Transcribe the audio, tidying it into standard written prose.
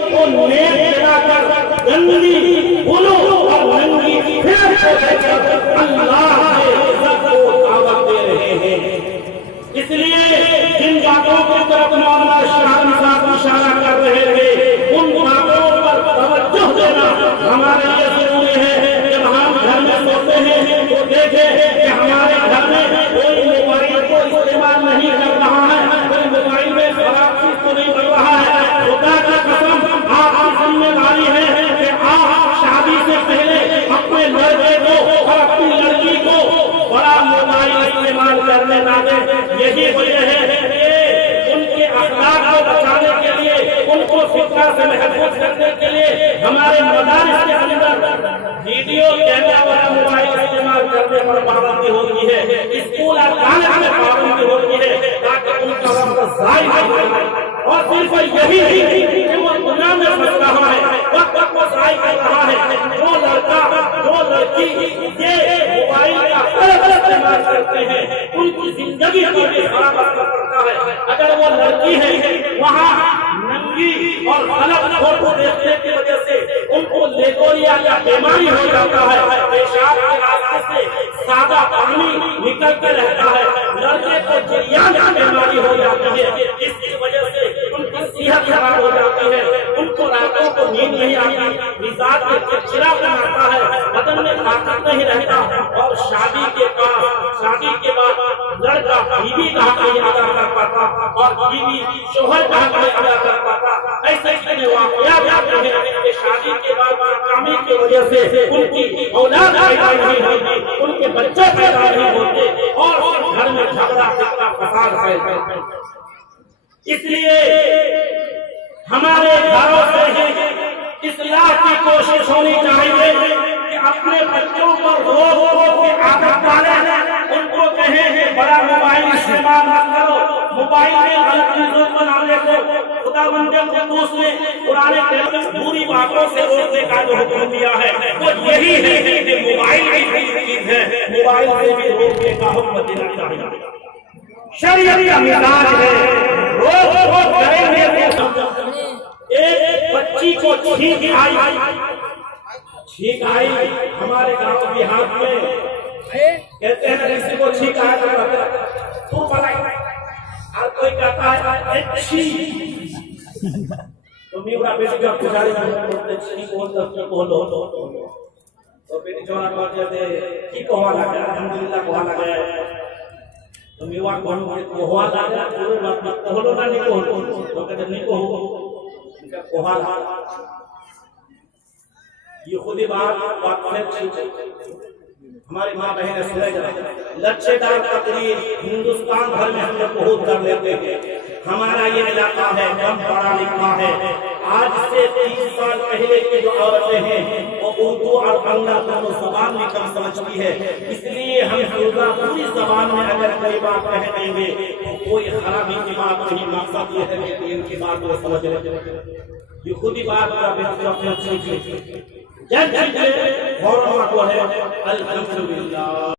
کو نیک بنا کر گندی بھولو اور ننگی پھر کو لے کر اللہ کے عزت کو دعوت دے رہے ہیں۔ اس لیے جن باتوں کی طرف مولانا شاہ صاحب اشارہ کر رہے تھے ان باتوں پر توجہ دینا ہمارے لیے ضروری ہے۔ جب ہم گھر میں سوتے ہیں تو دیکھیں کہ ہمارے گھر میں کوئی موبائل کو استعمال نہیں کر رہا ہے، کوئی موبائل میں خراب چیز تو نہیں کر رہا ہے۔ خدا کا قسم آپ کی ذمہ داری ہے کہ آپ شادی سے پہلے اپنے لڑکے کو اور اپنی لڑکی کو بڑا موبائل استعمال کرنے نہ دیں۔ یہی وجہ ہے کہ ان کے اخلاق کو بچانے کے لیے، ان کو فتنہ سے محفوظ کرنے کے لیے ہمارے مدارس کے اندر ویڈیو کیمرہ والا موبائل استعمال کرنے پر پابندی ہوتی ہے، اسکول اور کالج میں پابندی ہوتی ہے تاکہ ان کا وقت ضائع نہ ہو۔ اور صرف یہی نہیں کہ وہ دنیا میں پھنس رہا ہے، وقت کو ضائع کر رہا ہے۔ جو لڑکا جو لڑکی یہ موبائل کا غلط استعمال کرتے ہیں ان کی زندگی کو بھی خراب اثر پڑتا ہے۔ اگر وہ لڑکی ہے وہاں ننگی اور غلط فوٹو دیکھنے کی وجہ سے ان کو لیکوریا یا بیماری ہو جاتا ہے، پیشاب کے راستے سے سادہ پانی نکلتے رہتا ہے، لڑکے کو جریان کی بیماری ہو جاتی ہے، اس کی وجہ سے ان کی صحت خراب ہو جاتی ہے، ان کو راتوں کو نیند نہیں آتی، مزاج میں چڑچڑا بناتا ہے، بدن میں طاقت نہیں رہتا، اور شادی کے بعد لڑکا بیوی کا حق نہیں ادا کر پاتا اور بیوی شوہر کا حق نہیں ادا کر پاتا۔ ایسے کتنے واقعات ہوتے ہیں کہ شادی کے بعد ناکامی کی وجہ سے ان کی اولاد پیدا نہیں ہوتی، ان کے بچے پیدا نہیں ہوتے اور گھر میں جھگڑا فساد ہے۔ اس لیے ہمارے گھروں سے ہی اصلاح کی کوشش ہونی چاہیے کہ اپنے بچوں پر روک کے عادت ڈالیں، ان کو کہیں کہ بڑا موبائل استعمال نہ کرو، موبائل میں غلط چیزوں بنانے کو خدا بندے قدوس نے قرآن کریم بری باتوں سے روکنے کا جو حکم دیا ہے وہ یہی ہے کہ موبائل ایسی چیز ہے، موبائل سے بھی روکنے کا حکم دینا چاہیے۔ شریعت کا مزاج ہے روک کریں گے۔ ایک بچی کو چھینک آئی ہمارے گاؤں دیہات میں کہتے ہیں کسی کو چھینک آیا تو بتائی اور کوئی کہتا ہے اچھی تو میرا بیٹی کا پجاری بولتے چھینک بولو تو بیٹی جوان بولتے کی کہوا لگا الحمدللہ کہوا لگا تو میوا کہوا لگا کہلو نہ نہیں کہو تو کہتے نہیں کہو کہوا لگا۔ یہ خود ہی بات ہماری ماں بہنیں سنے جائیں، لچھے دار تقریر ہندوستان بھر میں ہم لوگ بہت کر لیتے ہیں۔ ہمارا یہ علاقہ ہے کم پڑھا لکھا ہے، آج سے 30 سال پہلے کی جو عورتیں ہیں وہ اردو اور بنگلہ دونوں زبان میں کم سمجھتی ہے، اس لیے ہم پوری زبان میں اگر کوئی بات کہہ دیں گے تو کوئی خرابی کی بات نہیں، مقصد یہ ہے کہ ان کی بات کو سمجھ لیں۔ یہ خود ہی بات کا بہتر ہے الحمدللہ۔